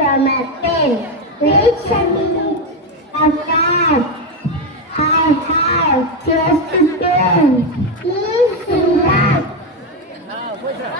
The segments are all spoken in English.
from a pen, which I need a. I have just a pen. Please relax.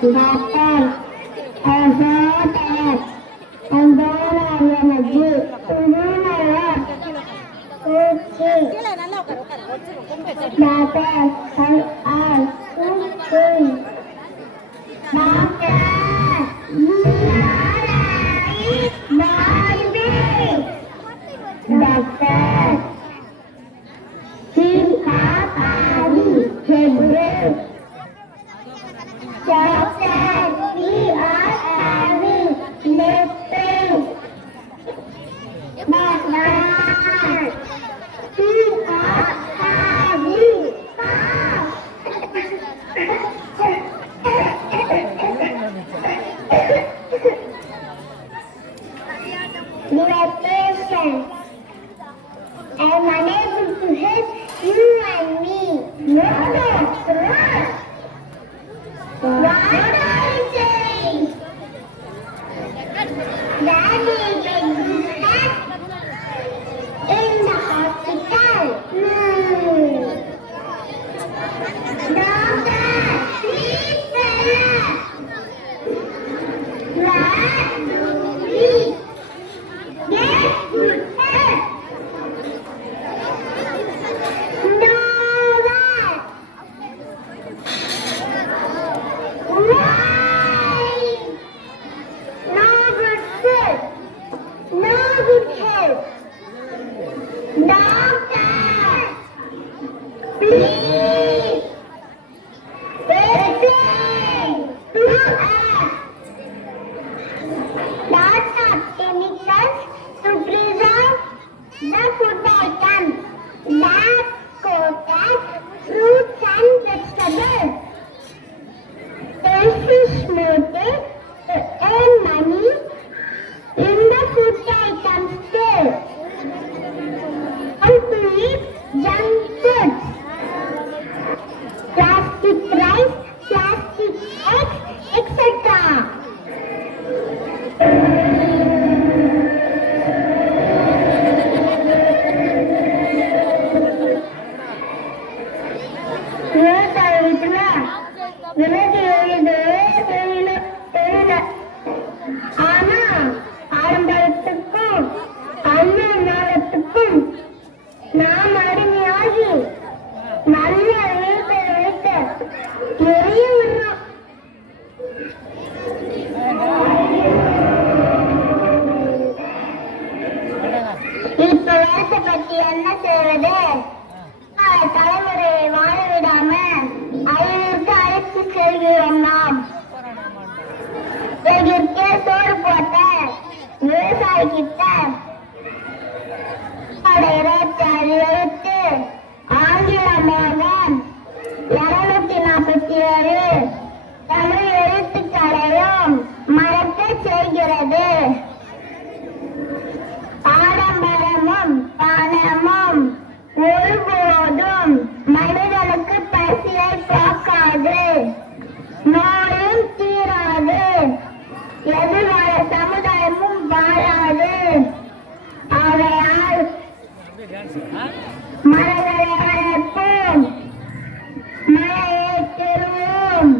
Doctor, I saw that. And then I'm gonna do. Okay. Doctor, I am. Okay. Thank you. Daddy. fish motor to earn money in the food items too. And to eat junk foods. Plastic rice, plastic eggs, etc. You're Gracias. Yeah. போதும். மனிதனுக்கு பசியை போக்காது நோயும் தீராது. எதிர்கால சமுதாயமும் வாழாது ஆகையால் மனதை வளர்ப்போம். மழையை திருவோம்